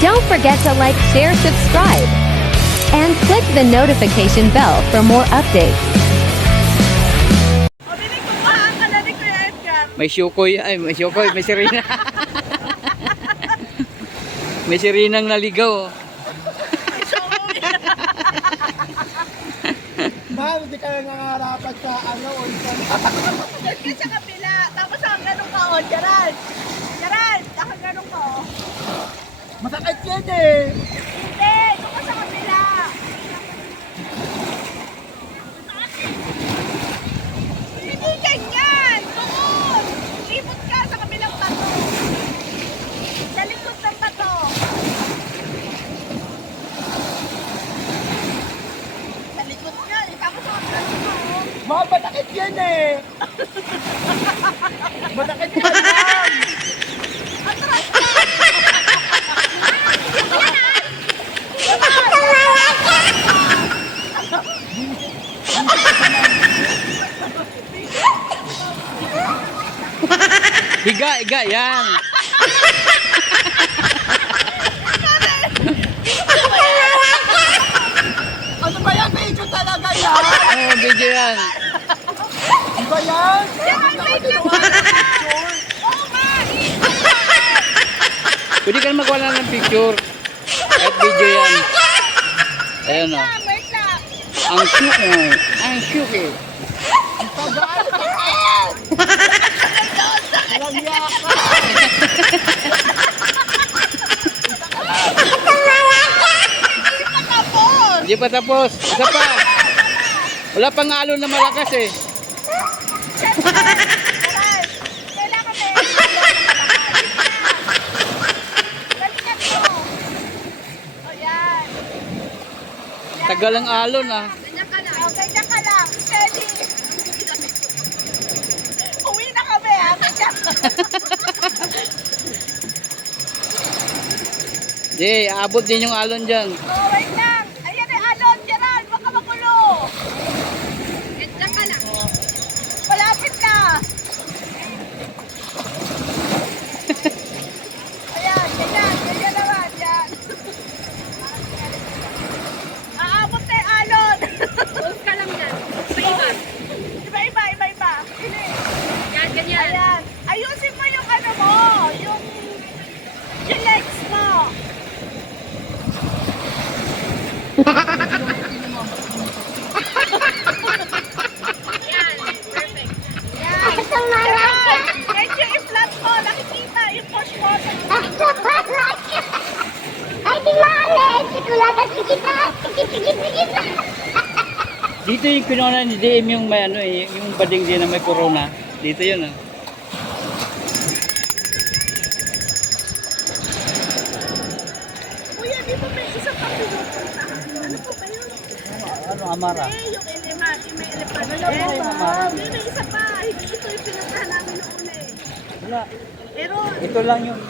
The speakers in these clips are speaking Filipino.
Don't forget to like, share, subscribe, and click the notification bell for more updates. O, dinig, kumahaan ka na ni Kuya Edgar. May syukoy, may sirina. May sirinang naligaw. Mahal, hindi ka nangangarapat sa ano o isang... Diyan ka sa kabila. Tapos ang ganun ka, o. Gerald. Gerald, ang ganun ka, o. Masakit yan eh! Hindi, doon ka sa kabila. Hindi ganyan. Doon. Libot ka sa kabilang bato. Sa likod ng bato. Sa likod ka. Tapos ang ganun ka, o. Mahal, masakit yan eh! Masakit yan lang! Atras ka. Higa, yan. Ano ba yan? Video talaga yan! Oh, video yan. Ano ba yan? Gerald, wait lang. Oo nga. Pwede ka na magwala ng picture. At video yan. Ayan o. Wait lang. Ang cute mo. Ang cute eh. Walang yaka! Tapos. Hindi pa tapos. Isa pa. Wala pang alon na malakas eh. Gerald, kailangan may balikan mo. O yan. Tagal ang alon ah. Ganyan ka lang. O, ganyan ka lang. Steady. Uwi na kami ha. Ganyan. Di, aabot din yung alon dyan. O, wait lang. Ayan ay alon. Gerald, baka magulo. Ganyan ka lang. Malapit na. Ayan, ganyan. Ganyan naman. Yan. Aabot na yung alon. Huwag ka lang yan. Iba-iba. Iba-iba. Hindi. Yan, ganyan. Ayan. Ayusin mo yung ano mo. Yung legs mo. Yan. Perfect. Yan. Yan. Medyo i-flat mo. Nakikita yung push mo. Dito yung kinuha ni DM yung may ano eh, yung bading din na may corona. Dito yun ah. Kuya, di ba may isa pang pinupunta? Ano po ba yun? Ano, Amara? Yung elephant, yung may elephant. May isa pa. Ito yung pinuntahan namin noong una eh. Wala. Pero, Ito lang yung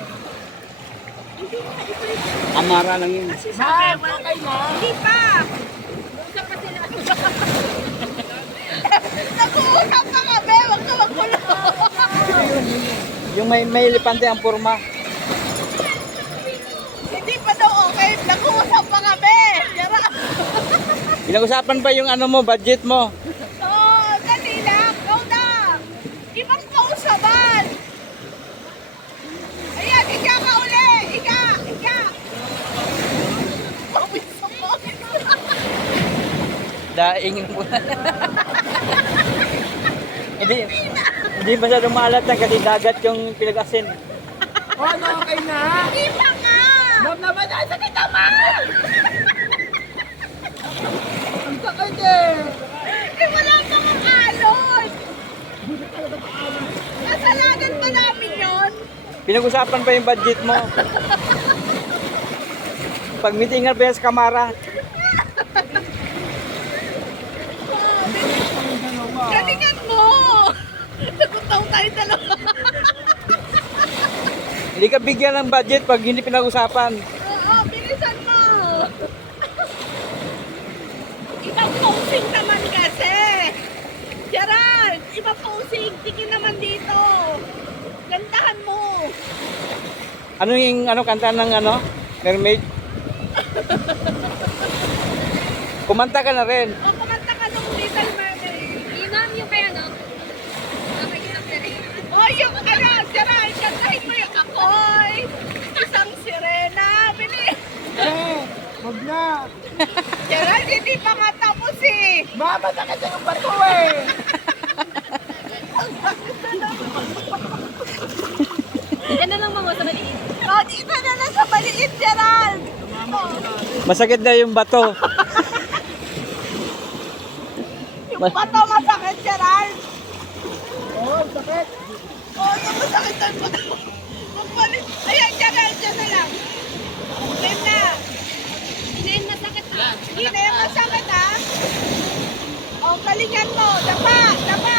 hindi nga, ito yung Amara lang yun. kasi sa okay na. Hindi pa. Usap pa sila. Nag-uusap pa kami. Huwag ka magkulo. Yung may elepante ang forma. Hindi pa daw okay. Nag-uusap pa kami. Yara. Pinag-usapan pa yung ano mo, budget mo. Oh, dali lang. Go na. Ibang kausaban. Ayan, ika ka uli. Ika. Pawis mo. Daing mo. Hindi masyadong maalat na kasi dagat yung pinag-asin. O ano, okay na? Hindi pa nga. Ma'am naman, nasa kita, ma'am! Ang sakit eh! Eh, wala pa kang alon. Kasalanan pa namin yun. Pinag-usapan pa yung budget mo. Pag-meetingan pa yan sa Kamara. Galingan mo. Nagutaw tayo dalawa. Hindi ka bigyan ng budget pag hindi pinag-usapan. Oo, bilisan mo. Ibang posing naman kasi. Gerald, iba posing. Tingin naman dito. Gandahan mo. Ano yung kanta ng ano? Mermaid. Kumanta ka na rin. O, kumanta ka ng Little Mermaid. Inam yung kaya, no? Okay, inam na rin. O, yung ano, Gerald, kantahin mo yung ako'y isang sirena. Bilis! Wag na. Gerald, hindi pa nga tapos eh. Mama, sakit na yung bato eh. Yan na lang mga sa maliit. O, dito na lang sa maliit, Gerald. Masakit na yung bato. Yung bato masakit, Gerald. Oh, sakit. O, yung masakit na yung bato. Magpalit. Ayan, Gerald, dyan na lang. Yan na. Hindi masakit ha. Hindi na yung masakit, ha? O, galingan mo. Dapa, dapa.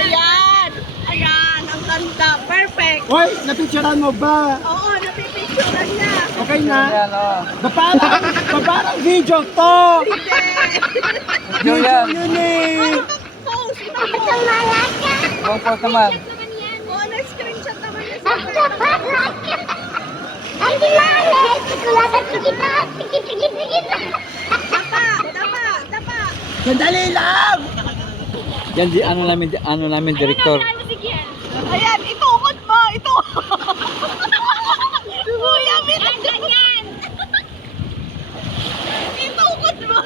Ayan. Ayan, ang ganda. Perfect. Hoy, napicturean mo ba? Oo, napipicturean niya. Okay na? Yan, oh. Parang video to. Hindi. Video yan. Yun eh. Post. Post. Pause naman. Oo, na-screenshot naman niya. Dapa, dapa, dapa. Sandali lang. Yan, ano namin, director. Ayan, itukod mo. Ito. Kuya, ganyan. Itukod mo.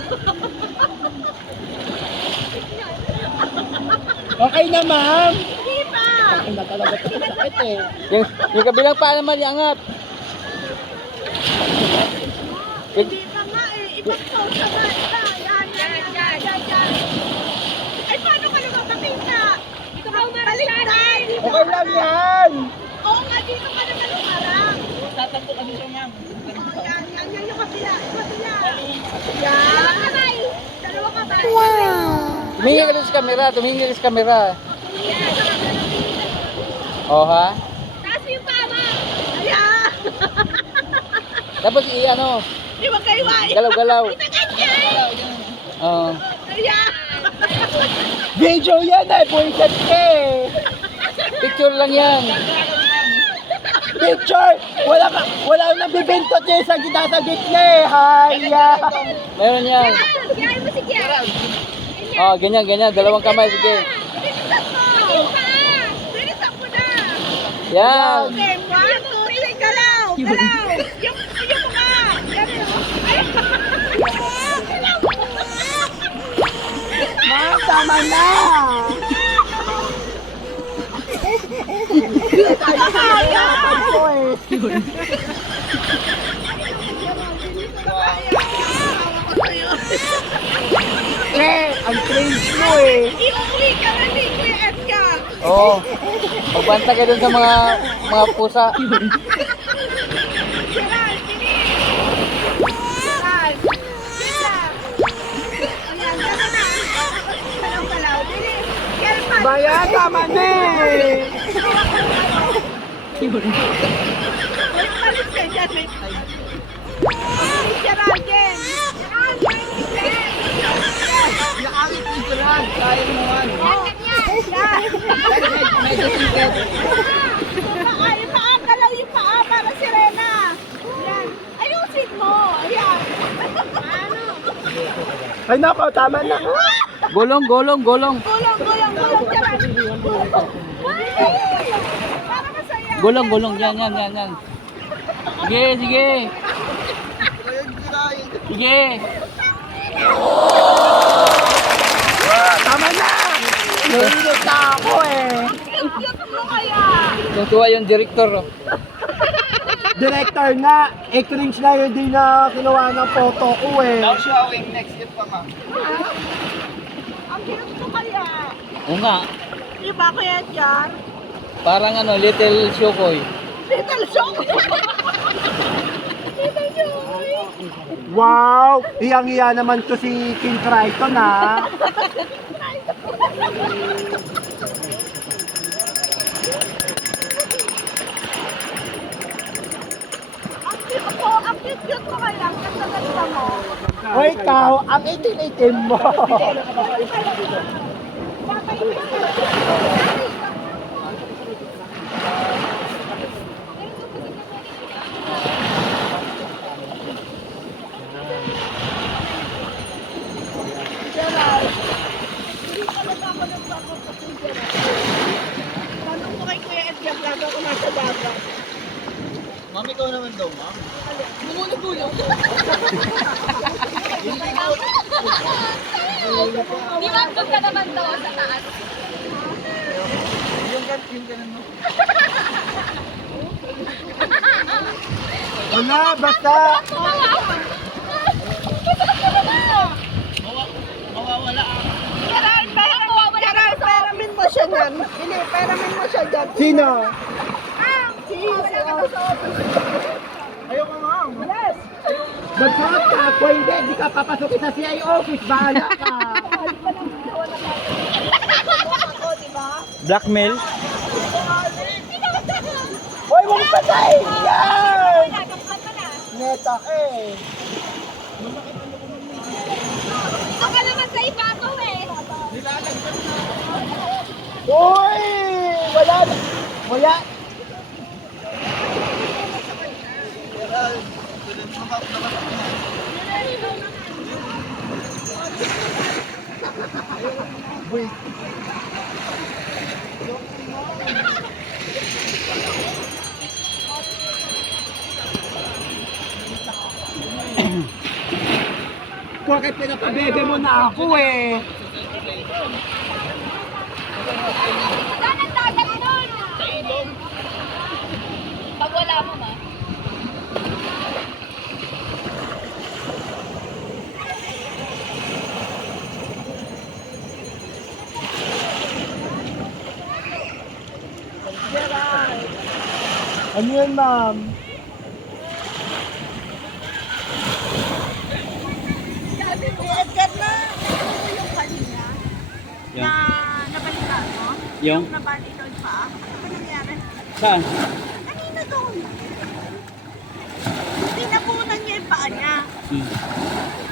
Okay na, ma'am. Hindi pa. Ay, na talaga ito sakit eh. Yung kabilang paa naman, iangat. Hindi pa nga eh. Ibang post naman. Yan, yan, yan, yan. Ay, paano ka naman makita? Ito ka baliktad. Okay lang yan. Oo nga, dito ka naman umarang. Tatanto kasi siya, ma'am. Yan, yan, yan yung kabila. Yung kabila. Yan. Dalawa kamay. Wow. Tumingin ka rin sa camera, tumingin ka sa camera. Oh, ha? Taas mo yung tama. Ayan. Tapos i-ano, Di ba kayo ay? galaw-galaw. Ito ganyan. Oh. Ayan. Video yan eh. Buwisit ka eh. Picture lang yan. Picture. Wala nang bibintot niya sa gitna eh. Haya. Meron yan. Kaya mo si Kiara. Oh, ganyan, ganyan. Dalawang kamay, sige. Bilisan mo. Bilisan mo na. Yan. Okay, 1, 2, 3, galaw. Galaw. Yung mukha. Yan yun. Ay. Galaw. Ma'am, tama na. Nakahirapan ko eh. Ang cringe mo eh. Iuwi ka na ni Kuya Edgar. Oh. Magbanta ka dun sa mga pusa. Gerald, bilis. Gerald. Bilis. Ayan, gano'n na. Galaw-galaw. Bilis. Kelpan. Bayan, tama na eh. May palis ka dyan. May palis. Gerald, din. Gerald, din. Naawit ni Gerard, kaya mo man. Medyo ticket. Yung paa, galaw yung paa para sirena. Yan. Ayusin mo. Ayan. Ano? Ay nako, tama na. Gulong, gulong, gulong. Gulong, gulong, gulong. Gerald. Para masaya. Gulong, gulong. Yan, yan, yan, yan. Sige, sige. Sige. Tama na. Naiinit na ako eh. Cute mo kaya. Tuntua yung director. Oh. Director na, cringe na yun din na kinuha ng photo ko eh. showing next year pa, ma'am. Ang cute mo kaya. Oo nga. Di ba Kuya Edgar? Parang ano, little shokoy. Little shock. Little shock. Wow, hiyang-hiya naman to si King Triton ha. Ang cute mo kaya. Ang ganda mo. O ikaw, ang itim-itim mo. Mami, ikaw naman daw, ma'am. Gumulog-gulog. Di ba ka naman daw sa taas? Yung ganun mo. Wala, basta. Mawawala. Gerald, peramin mo siya dyan. Hindi, peramin mo siya dyan. Sino? Ayoko nga. Yes. Magsuot ka, kung hindi, di ka papasukin sa CI office, bahala ka. Blackmail? Hoy, mong patay! Yan! Neta eh. Ito ka naman sa ibato eh. Uy! Wala na. Wala. Wait. Bakit pinapabebe mo na ako eh? Saan ang dagat nun? Pag wala mo ma. Ano yan, ma'am? Edgar na, yung kanina Yung? nabalikan mo? Yung? Nabalikan pa? Ano ba nangyari? Saan? Kanina doon. Pinapunan niya yung paa niya. Hmm.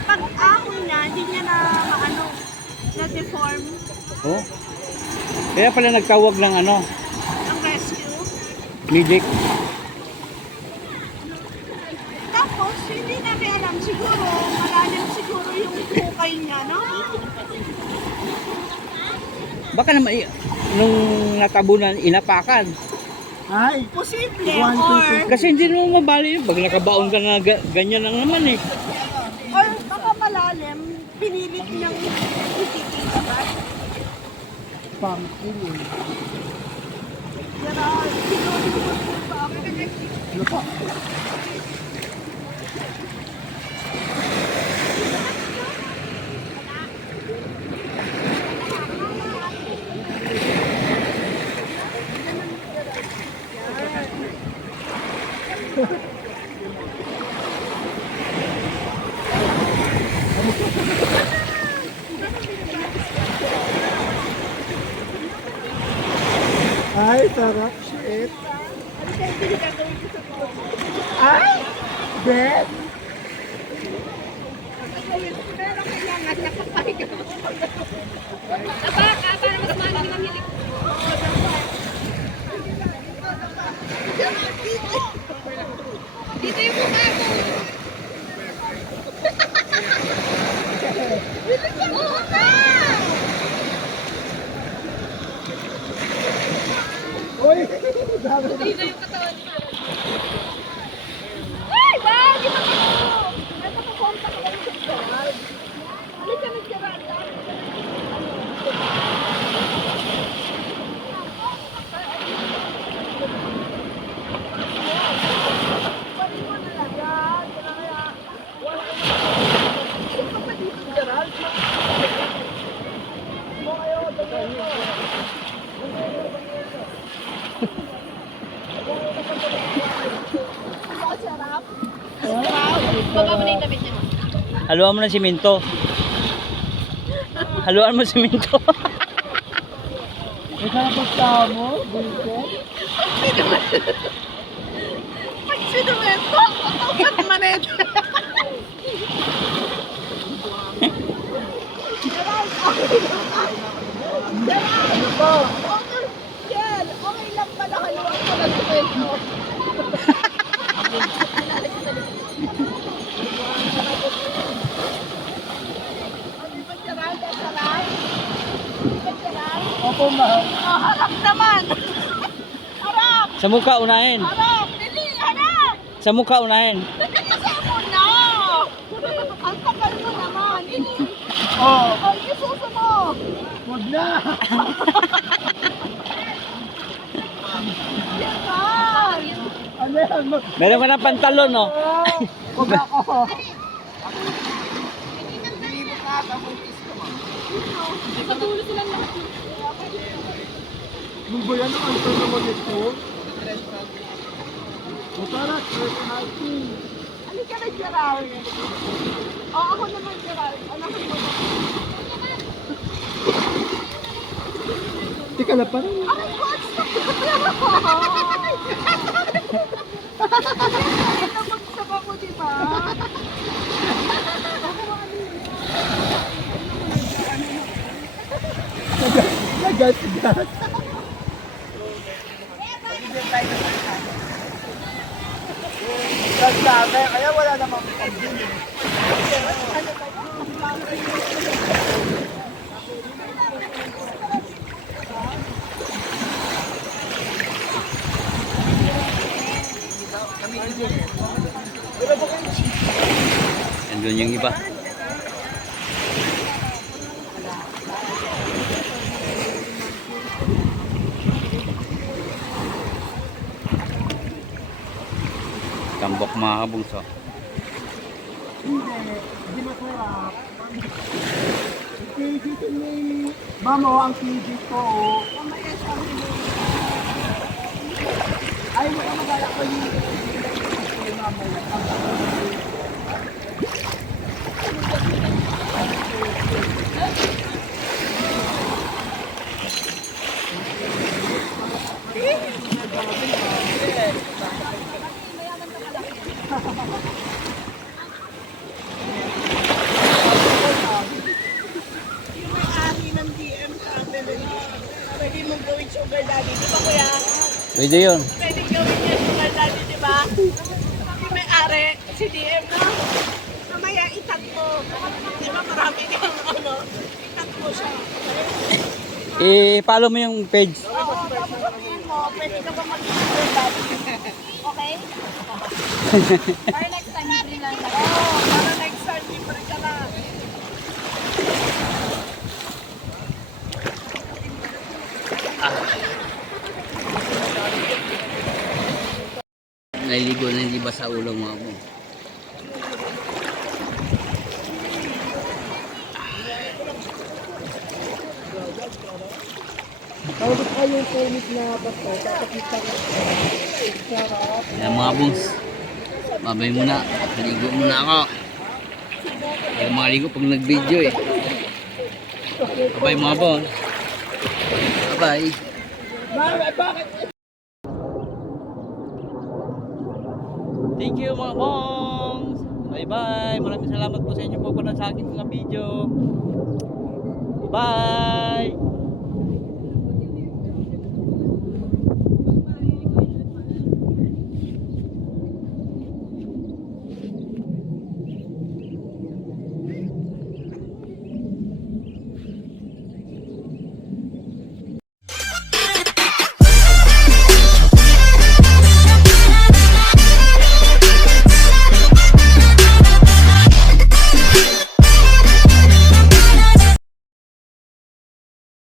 Pag ahon niya, hindi niya na maano, na-deform Oh? Kaya pala nagtawag ng ano, ang rescue. medic. Tapos, hindi namin alam, siguro, malalim siguro yung hukay niya, no? Baka naman, nung natabunan, inapakan. Ay! Posible, One, two, or, three. Kasi hindi mo mabali yun. Pag nakabaon ka na ganyan lang naman eh. or baka malalim, pinilit niyang ititigabat. Pumpkin eh. Pero, sinunod mo pa ako. Ano pa? Ay, sarap. Shit. Ay! Bet! Pero kailangan nakapahiga. Nabaka, para mas maano yung mamili. Dito yung mukha ko. Oo nga! Uy! Dito yung katawan mo. Ay! Wow! Di ba ito? Nakapapunta ka lang sa Gerald. Ano ka ng Gerald? Baba mo na yung damit niya. Haluan mo ng simento. Haluan mo ng simento. May sarap ang tao mo, Vincent? Pag sinumento, at manet. Ano pa? Yan, okay lang pala haluan ko ng semento. Opo, ma'am. Harap naman! Harap! Sa mukha unahin. Harap! Dili! Harap! Sa mukha unahin. Bilisan mo na! Ang tagal mo naman. Oh, Ay, isuso mo! wag na. Yan! Ano yan? Meron ka ng pantalon, no? Wag ako. Nung ba yan ang answer naman ito? O tara, try natin. Ano ka na, Gerald? O, ako naman, Gerald. Ano ka mo? Teka na parang. Aray ko, ang sakit! Ito magsaba mo, di ba? Nagat-gat. Nagsabi, kaya wala namang pag-din eh. Andun yung iba. Tambok mga kabungso. Hindi masarap. KG ko ni Mamo, ang KG ko. Ay, wala magala ko yung Pwede mong gawin sugar daddy, di ba kuya? Pwede yun. Pwede gawin niya sugar daddy, di ba? Yung may-ari, si DM na. Mamaya itat mo. Di ba marami kang ano? Itat mo siya. I-follow mo yung page. Oo, tapos sabihin mo, pwede ka ba mag-sugar daddy? Okay? Para next time, hindi lang. Oo, para next time, libre ka lang. Naliligo na hindi ba sa ulo mga mo? Tawag ko yung permit na bato, kapakita ko. Sarap. Ayan mga bungs. Babay muna. Ligo muna ako. Kaya mga ligo pag nag-video eh. Babay mga bungs. Bye-bye. Bakit? Thank you mga bongs. Bye-bye. Maraming salamat po sa inyo po sa aking mga video. Bye!